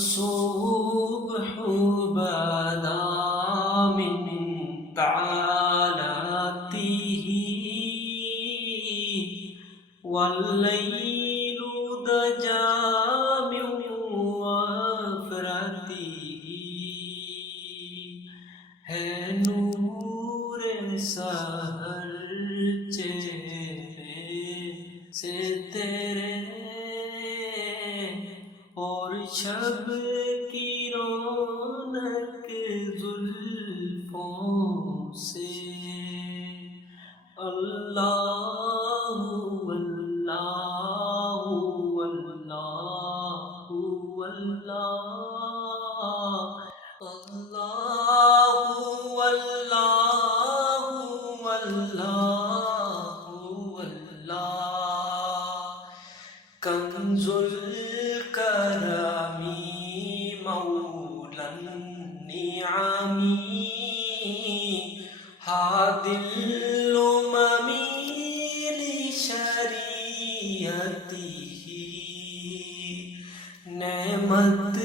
الصبح بدا من تعالته والليل دجى من وفرته ہے نور سحر چہرے سے تیرے اور شب کی رونق زلفوں سے اللہ اللہ اللہ اللہ اللہ اللہ اللہ کنز الکرمی مولا النعمی ہادی الامم لشریعتہ نعمت